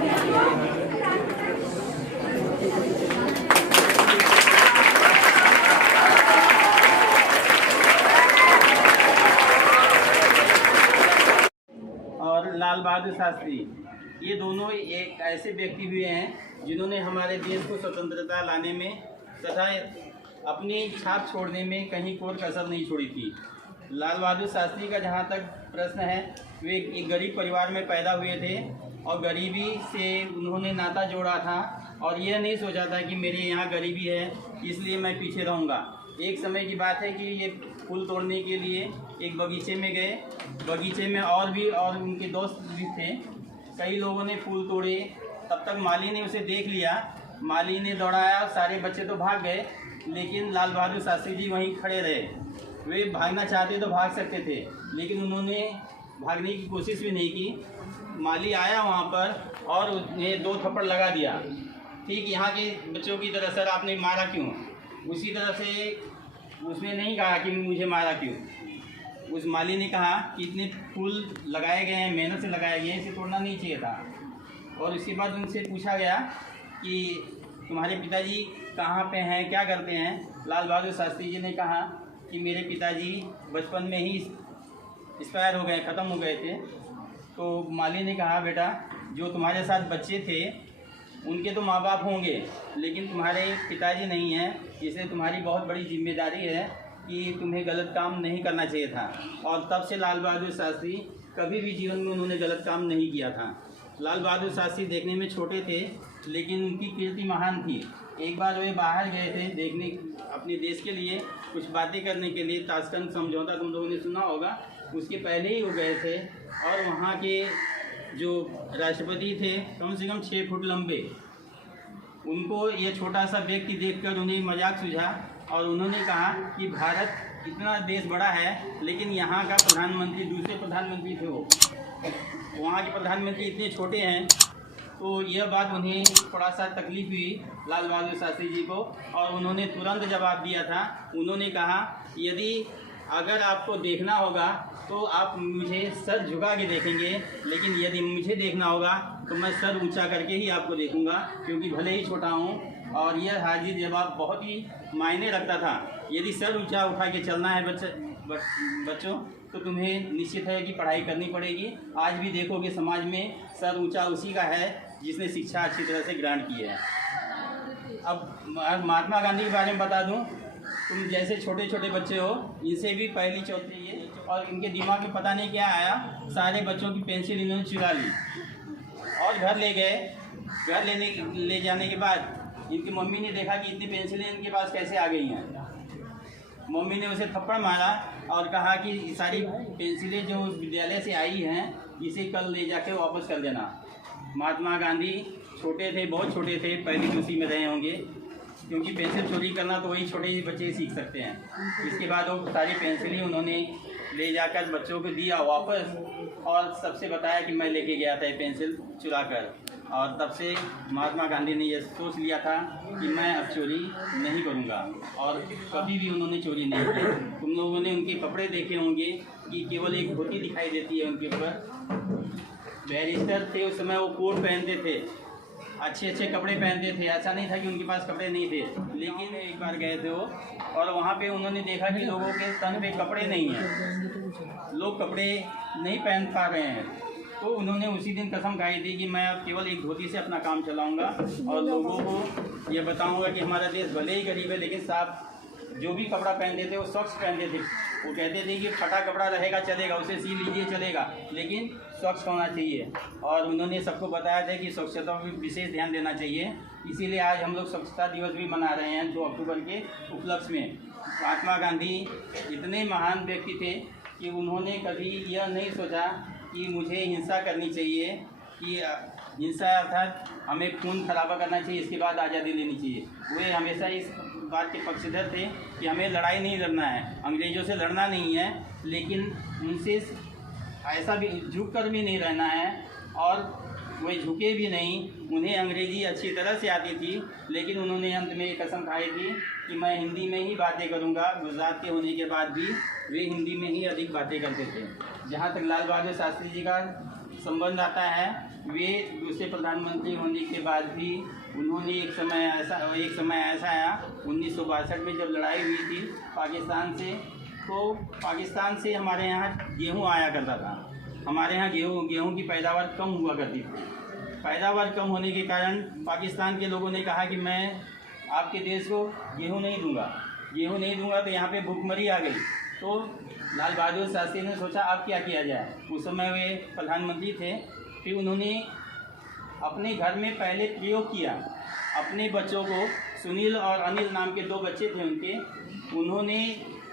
और लाल बहादुर शास्त्री, ये दोनों एक ऐसे व्यक्ति हुए हैं जिन्होंने हमारे देश को स्वतंत्रता लाने में तथा अपनी छाप छोड़ने में कहीं कोई कसर नहीं छोड़ी थी। लाल बहादुर शास्त्री का जहाँ तक प्रश्न है, वे एक गरीब परिवार में पैदा हुए थे और गरीबी से उन्होंने नाता जोड़ा था और यह नहीं सोचा था कि मेरे यहाँ गरीबी है इसलिए मैं पीछे रहूँगा। एक समय की बात है कि ये फूल तोड़ने के लिए एक बगीचे में गए। बगीचे में और उनके दोस्त भी थे। कई लोगों ने फूल तोड़े, तब तक माली ने उसे देख लिया। माली ने दौड़ाया, सारे बच्चे तो भाग गए, लेकिन लाल बहादुर शास्त्री जी वहीं खड़े रहे। वे भागना चाहते तो भाग सकते थे, लेकिन उन्होंने भागने की कोशिश भी नहीं की। माली आया वहाँ पर और उन्हें 2 थप्पड़ लगा दिया। ठीक यहाँ के बच्चों की तरह, सर आपने मारा क्यों? उसी तरह से उसने नहीं कहा कि मुझे मारा क्यों। उस माली ने कहा कि इतने फूल लगाए गए हैं, मेहनत से लगाए गए हैं, इसे तोड़ना नहीं चाहिए था। और उसके बाद उनसे पूछा गया कि तुम्हारे पिताजी कहाँ पे हैं, क्या करते हैं? लाल बहादुर शास्त्री जी ने कहा कि मेरे पिताजी बचपन में ही एक्सपायर हो गए, ख़त्म हो गए थे। तो माली ने कहा, बेटा जो तुम्हारे साथ बच्चे थे उनके तो माँ बाप होंगे, लेकिन तुम्हारे पिताजी नहीं हैं, इसलिए तुम्हारी बहुत बड़ी जिम्मेदारी है कि तुम्हें गलत काम नहीं करना चाहिए था। और तब से लाल बहादुर शास्त्री कभी भी जीवन में उन्होंने गलत काम नहीं किया था। लाल बहादुर शास्त्री देखने में छोटे थे, लेकिन उनकी कीर्ति महान थी। एक बार वे बाहर गए थे देखने, अपने देश के लिए कुछ बातें करने के लिए। ताशकंद समझौता तुम लोगों ने सुना होगा, उसके पहले ही वो गए थे। और वहाँ के जो राष्ट्रपति थे कम से कम 6 फुट लंबे, उनको ये छोटा सा व्यक्ति देखकर उन्हें मजाक सूझा और उन्होंने कहा कि भारत इतना देश बड़ा है, लेकिन यहाँ का प्रधानमंत्री, दूसरे प्रधानमंत्री थे वो, वहाँ के प्रधानमंत्री इतने छोटे हैं। तो यह बात उन्हें थोड़ा सा तकलीफ हुई लाल बहादुर शास्त्री जी को, और उन्होंने तुरंत जवाब दिया था। उन्होंने कहा, यदि अगर आपको देखना होगा तो आप मुझे सर झुका के देखेंगे, लेकिन यदि मुझे देखना होगा तो मैं सर ऊंचा करके ही आपको देखूंगा, क्योंकि भले ही छोटा हूं। और यह हाजिर जवाब बहुत ही मायने रखता था। यदि सर ऊंचा उठा के चलना है बच्चों, तो तुम्हें निश्चित है कि पढ़ाई करनी पड़ेगी। आज भी देखोगे समाज में सर ऊंचा उसी का है जिसने शिक्षा अच्छी तरह से ग्रहण की है। अब महात्मा गांधी के बारे में बता दूं, तुम जैसे छोटे छोटे बच्चे हो, इनसे भी पहली चौथी ये, और इनके दिमाग में पता नहीं क्या आया, सारे बच्चों की पेंसिल इन्होंने चुरा ली और घर ले गए। घर ले जाने के बाद इनकी मम्मी ने देखा कि इतनी पेंसिलें इनके पास कैसे आ गई हैं। मम्मी ने उसे थप्पड़ मारा और कहा कि सारी पेंसिलें जो विद्यालय से आई हैं, इसे कल ले जाके वापस कर देना। महात्मा गांधी छोटे थे, बहुत छोटे थे, पहली दूसरी में रहे होंगे, क्योंकि पेंसिल चोरी करना तो वही छोटे ही बच्चे सीख सकते हैं। इसके बाद वो सारी पेंसिलें उन्होंने ले जाकर बच्चों को दिया वापस, और सबसे बताया कि मैं लेके गया था ये पेंसिल चुरा कर। और तब से महात्मा गांधी ने यह सोच लिया था कि मैं अब चोरी नहीं करूँगा, और कभी भी उन्होंने चोरी नहीं की। तुम लोगों ने उनके कपड़े देखे होंगे कि केवल एक धोती दिखाई देती है उनके ऊपर। बैरिस्टर थे उस समय, वो कोट पहनते थे, अच्छे अच्छे कपड़े पहनते थे। ऐसा नहीं था कि उनके पास कपड़े नहीं थे। लेकिन एक बार गए थे वो, और वहाँ पे उन्होंने देखा कि लोगों के तन पे कपड़े नहीं हैं, लोग कपड़े नहीं पहन पा रहे हैं। तो उन्होंने उसी दिन कसम खाई थी कि मैं अब केवल एक धोती से अपना काम चलाऊँगा और लोगों को ये बताऊँगा कि हमारा देश भले ही गरीब है, लेकिन साफ जो भी कपड़ा पहनते थे वो स्वच्छ पहनते थे। वो कहते थे कि फटा कपड़ा रहेगा चलेगा, उसे सी लीजिए चलेगा, लेकिन स्वच्छ होना चाहिए। और उन्होंने सबको बताया था कि स्वच्छता पर विशेष ध्यान देना चाहिए। इसीलिए आज हम लोग स्वच्छता दिवस भी मना रहे हैं 2 अक्टूबर के उपलक्ष्य में। महात्मा गांधी इतने महान व्यक्ति थे कि उन्होंने कभी यह नहीं सोचा कि मुझे हिंसा करनी चाहिए, कि हिंसा अर्थात हमें खून खराबा करना चाहिए, इसके बाद आज़ादी लेनी चाहिए। वे हमेशा इस बात के पक्षधर थे कि हमें लड़ाई नहीं लड़ना है, अंग्रेज़ों से लड़ना नहीं है, लेकिन उनसे ऐसा भी झुक कर भी नहीं रहना है। और वे झुके भी नहीं। उन्हें अंग्रेज़ी अच्छी तरह से आती थी, लेकिन उन्होंने अंत में कसम खाई थी कि मैं हिंदी में ही बातें करूंगा। गुजरात के होने के बाद भी वे हिंदी में ही अधिक बातें करते थे। जहाँ तक लाल बहादुर शास्त्री जी का संबंध आता है, वे दूसरे प्रधानमंत्री होने के बाद भी उन्होंने एक समय ऐसा आया 1962 में जब लड़ाई हुई थी पाकिस्तान से, तो पाकिस्तान से हमारे यहाँ गेहूँ आया करता था। हमारे यहाँ गेहूँ की पैदावार कम हुआ करती थी। पैदावार कम होने के कारण पाकिस्तान के लोगों ने कहा कि मैं आपके देश को गेहूँ नहीं दूंगा, तो यहाँ पे भूखमरी आ गई। तो लाल बहादुर शास्त्री ने सोचा अब क्या किया जाए। उस समय वे प्रधानमंत्री थे। फिर उन्होंने अपने घर में पहले प्रयोग किया। अपने बच्चों को, सुनील और अनिल नाम के 2 बच्चे थे उनके, उन्होंने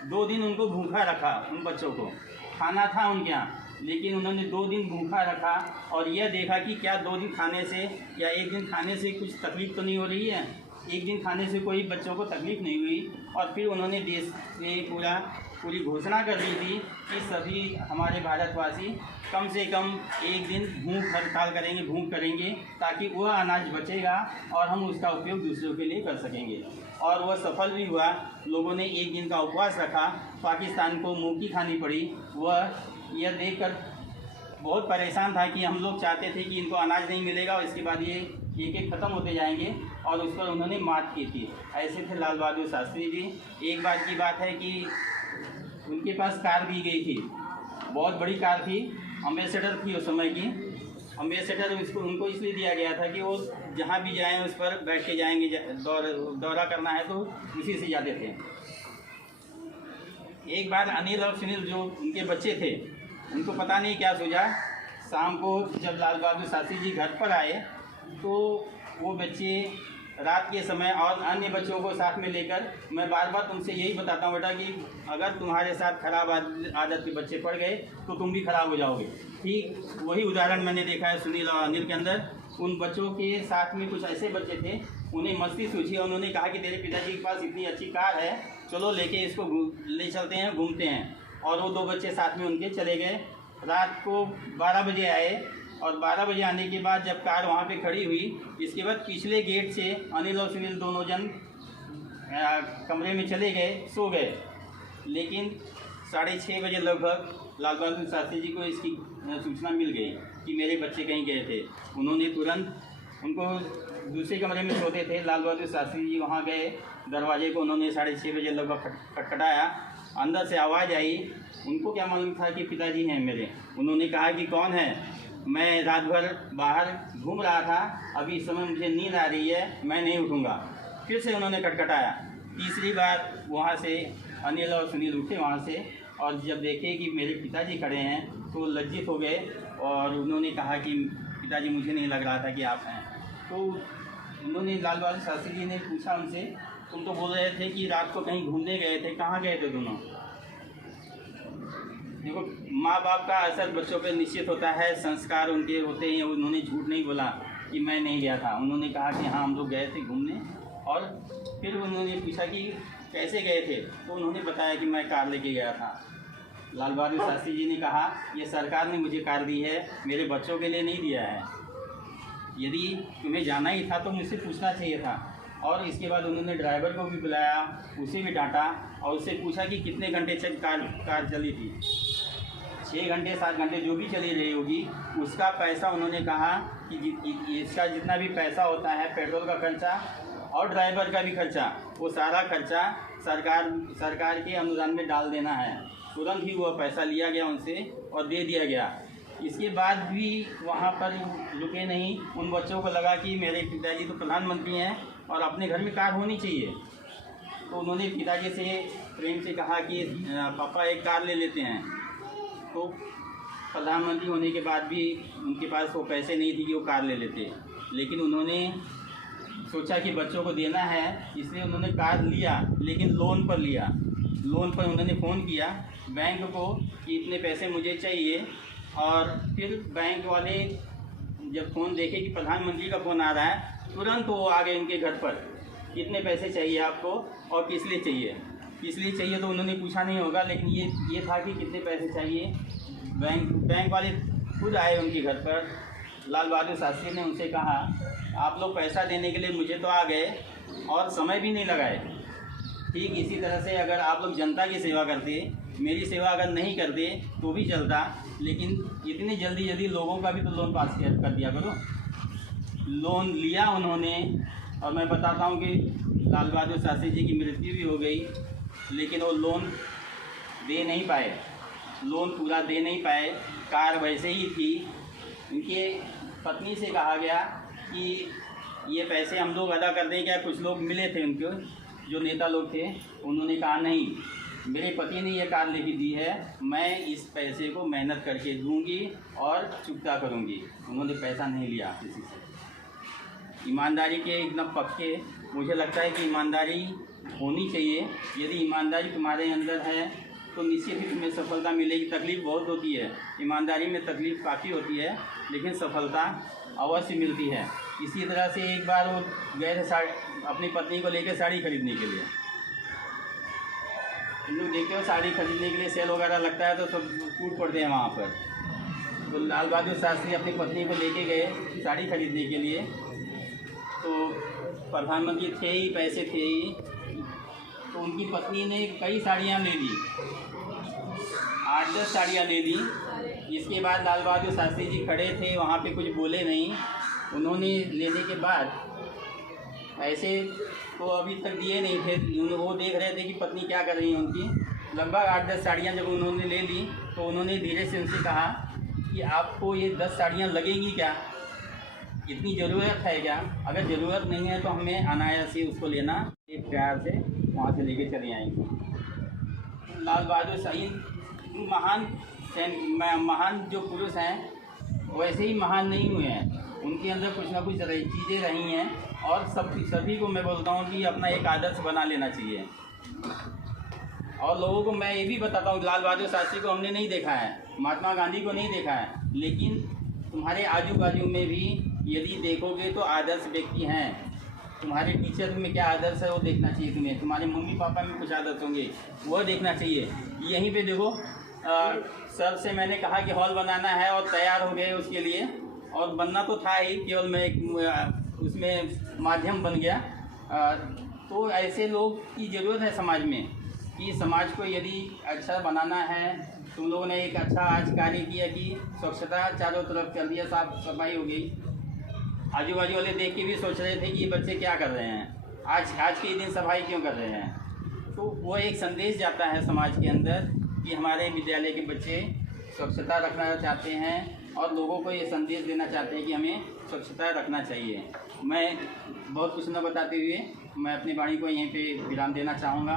2 दिन उनको भूखा रखा। उन बच्चों को खाना था उनके यहाँ, लेकिन उन्होंने 2 दिन भूखा रखा और यह देखा कि क्या 2 दिन खाने से या 1 दिन खाने से कुछ तकलीफ़ तो नहीं हो रही है। 1 दिन खाने से कोई बच्चों को तकलीफ़ नहीं हुई। और फिर उन्होंने देश में पूरी घोषणा कर दी थी कि सभी हमारे भारतवासी कम से कम 1 दिन भूख हड़ताल करेंगे, भूख करेंगे, ताकि वह अनाज बचेगा और हम उसका उपयोग दूसरों के लिए कर सकेंगे। और वह सफल भी हुआ। लोगों ने 1 दिन का उपवास रखा। पाकिस्तान को मुँह की खानी पड़ी। वह यह देखकर बहुत परेशान था कि हम लोग चाहते थे कि इनको अनाज नहीं मिलेगा और इसके बाद ये एक ख़त्म होते जाएंगे, और उस पर उन्होंने मात की थी। ऐसे थे लाल बहादुर शास्त्री जी। एक बार की बात है कि उनके पास कार दी गई थी, बहुत बड़ी कार थी, अम्बेसडर थी उस समय की। अम्बेसडर उनको इसलिए दिया गया था कि वो जहाँ भी जाएँ उस पर बैठ के जाएंगे, दौरा करना है तो उसी से जाते थे। एक बार अनिल और सुनील जो उनके बच्चे थे, उनको पता नहीं क्या सूझा, शाम को जब लाल बहादुर शास्त्री जी घर पर आए तो वो बच्चे रात के समय और अन्य बच्चों को साथ में लेकर, मैं बार बार तुमसे यही बताता हूँ बेटा कि अगर तुम्हारे साथ खराब आदत के बच्चे पड़ गए तो तुम भी खराब हो जाओगे। ठीक वही उदाहरण मैंने देखा है सुनील और अनिल के अंदर। उन बच्चों के साथ में कुछ ऐसे बच्चे थे, उन्हें मस्ती सूझी और उन्होंने कहा कि तेरे पिताजी के पास इतनी अच्छी कार है, चलो लेके इसको ले चलते हैं, घूमते हैं। और वो 2 बच्चे साथ में उनके चले गए। रात को 12 बजे आए और 12 बजे आने के बाद जब कार वहाँ पे खड़ी हुई, इसके बाद पिछले गेट से अनिल और सुनील दोनों जन कमरे में चले गए, सो गए। लेकिन 6:30 बजे लगभग लाल बहादुर शास्त्री जी को इसकी सूचना मिल गई कि मेरे बच्चे कहीं गए थे। उन्होंने तुरंत, उनको दूसरे कमरे में सोते थे, लाल बहादुर शास्त्री जी वहाँ गए। दरवाजे को उन्होंने 6:30 बजे लगभग खटखटाया। अंदर से आवाज़ आई। उनको क्या मालूम था कि पिताजी हैं मेरे। उन्होंने कहा कि कौन है? मैं रात भर बाहर घूम रहा था, अभी इस समय मुझे नींद आ रही है, मैं नहीं उठूँगा। फिर से उन्होंने खटखटाया। तीसरी बार वहाँ से अनिल और सुनील उठे वहाँ से, और जब देखे कि मेरे पिताजी खड़े हैं तो लज्जित हो गए और उन्होंने कहा कि पिताजी मुझे नहीं लग रहा था कि आप हैं। तो उन्होंने, लाल बहादुर शास्त्री जी ने पूछा उनसे, तुम तो बोल रहे थे कि रात को कहीं घूमने गए थे, कहाँ गए थे दोनों? देखो, माँ बाप का असर बच्चों पर निश्चित होता है, संस्कार उनके होते हैं। उन्होंने झूठ नहीं बोला कि मैं नहीं गया था। उन्होंने कहा कि हाँ हम लोग गए थे घूमने। और फिर उन्होंने पूछा कि कैसे गए थे, तो उन्होंने बताया कि मैं कार लेके गया था। लाल बहादुर शास्त्री जी ने कहा, ये सरकार ने मुझे कार दी है, मेरे बच्चों के लिए नहीं दिया है। यदि तुम्हें जाना ही था तो मुझसे पूछना चाहिए था। और इसके बाद उन्होंने ड्राइवर को भी बुलाया, उसे भी डांटा और उससे पूछा कि कितने घंटे कार चली थी। 6 घंटे 7 घंटे जो भी चली रही होगी, उसका पैसा उन्होंने कहा कि इसका जितना भी पैसा होता है, पेट्रोल का खर्चा और ड्राइवर का भी खर्चा, वो सारा खर्चा सरकार के अनुदान में डाल देना है। तुरंत ही वह पैसा लिया गया उनसे और दे दिया गया। इसके बाद भी वहाँ पर रुके नहीं। उन बच्चों को लगा कि मेरे पिताजी तो प्रधानमंत्री हैं और अपने घर में कार होनी चाहिए। तो उन्होंने पिताजी से प्रेम से कहा कि पापा एक कार ले लेते हैं। तो प्रधानमंत्री होने के बाद भी उनके पास वो पैसे नहीं थे कि वो कार ले लेते, लेकिन उन्होंने सोचा कि बच्चों को देना है, इसलिए उन्होंने कार लिया, लेकिन लोन पर लिया। लोन पर उन्होंने फ़ोन किया बैंक को कि इतने पैसे मुझे चाहिए, और फिर बैंक वाले जब फ़ोन देखे कि प्रधानमंत्री का फ़ोन आ रहा है, तुरंत वो आ गए उनके घर पर। कितने पैसे चाहिए आपको और किस लिए चाहिए? किस लिए चाहिए तो उन्होंने पूछा नहीं होगा, लेकिन ये था कि कितने पैसे चाहिए। बैंक वाले खुद आए उनके घर पर। लाल बहादुर शास्त्री ने उनसे कहा, आप लोग पैसा देने के लिए मुझे तो आ गए और समय भी नहीं लगाए। ठीक इसी तरह से अगर आप लोग जनता की सेवा करते मेरी सेवा अगर नहीं करते तो भी चलता, लेकिन इतनी जल्दी जल्दी लोगों का भी तो लोन पास कर दिया करो। लोन लिया उन्होंने, और मैं बताता हूँ कि लाल बहादुर शास्त्री जी की मृत्यु भी हो गई, लेकिन वो लोन दे नहीं पाए, लोन पूरा दे नहीं पाए। कार वैसे ही थी। उनके पत्नी से कहा गया कि ये पैसे हम लोग अदा कर दें क्या। कुछ लोग मिले थे उनको, जो नेता लोग थे, उन्होंने कहा नहीं, मेरे पति ने ये कार लेके दी है, मैं इस पैसे को मेहनत करके दूंगी और चुकता करूंगी। उन्होंने पैसा नहीं लिया किसी से। ईमानदारी के एकदम पक्के। मुझे लगता है कि ईमानदारी होनी चाहिए। यदि ईमानदारी तुम्हारे अंदर है तो निश्चित ही तुम्हें सफलता मिलेगी। तकलीफ़ बहुत होती है, ईमानदारी में तकलीफ़ काफ़ी होती है, लेकिन सफलता अवश्य मिलती है। इसी तरह से एक बार वो गए थे अपनी पत्नी को लेकर साड़ी खरीदने के लिए। तुम लोग देखते हो साड़ी खरीदने के लिए सेल वगैरह लगता है तो सब टूट पड़ते हैं वहाँ पर। तो लाल बहादुर शास्त्री अपनी पत्नी को लेके गए साड़ी खरीदने के लिए। तो प्रधानमंत्री थे ही, पैसे थे ही, तो उनकी पत्नी ने कई साड़ियाँ ले ली, 8-10 साड़ियाँ ले ली। इसके बाद लाल बहादुर शास्त्री जी खड़े थे वहाँ पे, कुछ बोले नहीं। उन्होंने लेने के बाद ऐसे तो अभी तक दिए नहीं थे, वो देख रहे थे कि पत्नी क्या कर रही है उनकी। लगभग 8-10 साड़ियाँ जब उन्होंने ले ली तो उन्होंने धीरे से उनसे कहा कि आपको ये 10 साड़ियाँ लगेंगी क्या, इतनी ज़रूरत है क्या? अगर ज़रूरत नहीं है तो हमें अनायास ही उसको लेना, एक प्यार से वहाँ से लेके चले आएंगे। लाल बहादुर शास्त्री महान जो पुरुष हैं वैसे ही महान नहीं हुए हैं। उनके अंदर कुछ ना कुछ चीज़ें रही हैं, और सभी को मैं बोलता हूँ कि अपना एक आदर्श बना लेना चाहिए। और लोगों को मैं ये भी बताता हूँ, लाल बहादुर शास्त्री को हमने नहीं देखा है, महात्मा गांधी को नहीं देखा है, लेकिन तुम्हारे आजू बाजू में भी यदि देखोगे तो आदर्श व्यक्ति हैं। तुम्हारे टीचर में क्या आदर्श है वो देखना चाहिए तुम्हें। तुम्हारे मम्मी पापा में कुछ आदर्श होंगे वो देखना चाहिए। यहीं पे देखो, सर से मैंने कहा कि हॉल बनाना है और तैयार हो गए उसके लिए, और बनना तो था ही, केवल मैं एक उसमें माध्यम बन गया। तो ऐसे लोग की ज़रूरत है समाज में, कि समाज को यदि अच्छा बनाना है। तुम लोगों ने एक अच्छा आज कार्य किया कि स्वच्छता चारों तरफ कर दिया, साफ सफाई हो गई। आजू बाजू वाले देख के भी सोच रहे थे कि ये बच्चे क्या कर रहे हैं, आज के दिन सफाई क्यों कर रहे हैं। तो वो एक संदेश जाता है समाज के अंदर कि हमारे विद्यालय के बच्चे स्वच्छता रखना चाहते हैं, और लोगों को ये संदेश देना चाहते हैं कि हमें स्वच्छता रखना चाहिए। मैं बहुत कुछ न बताते हुए मैं अपनी वाणी को यहीं पे विराम देना चाहूँगा।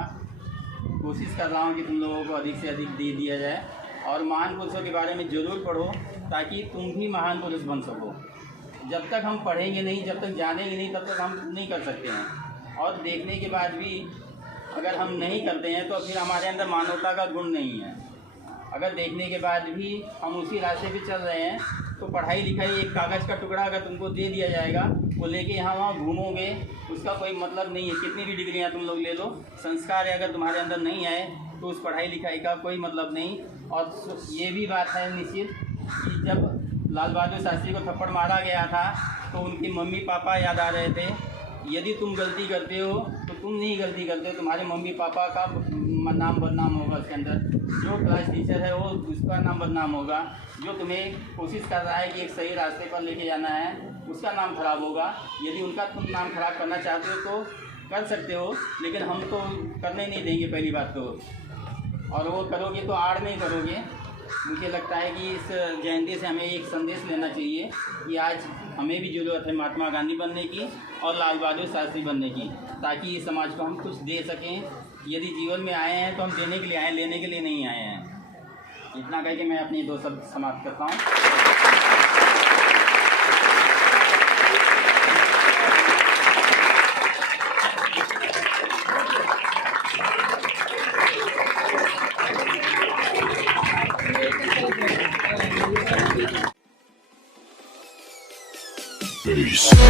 कोशिश कर रहा हूँ कि तुम लोगों को अधिक से अधिक दे दिया जाए, और महान पुरुषों के बारे में ज़रूर पढ़ो, ताकि तुम भी महान पुरुष बन सको। जब तक हम पढ़ेंगे नहीं, जब तक जानेंगे नहीं, तब तक हम नहीं कर सकते हैं। और देखने के बाद भी अगर हम नहीं करते हैं तो फिर हमारे अंदर मानवता का गुण नहीं है। अगर देखने के बाद भी हम उसी रास्ते पे चल रहे हैं तो पढ़ाई लिखाई एक कागज़ का टुकड़ा अगर तुमको दे दिया जाएगा, वो लेके यहाँ वहाँ घूमोगे, उसका कोई मतलब नहीं है। कितनी भी डिग्रियाँ तुम लोग ले लो, संस्कार अगर तुम्हारे अंदर नहीं आए तो उस पढ़ाई लिखाई का कोई मतलब नहीं। और ये भी बात है निश्चित कि जब लाल बहादुर शास्त्री को थप्पड़ मारा गया था तो उनके मम्मी पापा याद आ रहे थे। यदि तुम गलती करते हो तो तुम नहीं गलती करते, तुम्हारे मम्मी पापा का नाम बदनाम होगा। उसके अंदर जो क्लास टीचर है वो उसका नाम बदनाम होगा। जो तुम्हें कोशिश कर रहा है कि एक सही रास्ते पर लेके जाना है, उसका नाम खराब होगा। यदि उनका तुम नाम खराब करना चाहते हो तो कर सकते हो, लेकिन हम तो करने नहीं देंगे पहली बात तो। और वो करोगे तो आड़ में ही करोगे। मुझे लगता है कि इस जयंती से हमें एक संदेश लेना चाहिए कि आज हमें भी ज़रूरत है महात्मा गांधी बनने की और लाल बहादुर शास्त्री बनने की, ताकि इस समाज को हम कुछ दे सकें। यदि जीवन में आए हैं तो हम देने के लिए आए हैं, लेने के लिए नहीं आए हैं। इतना कह के मैं अपनी 2 शब्द समाप्त करता हूँ। Peace.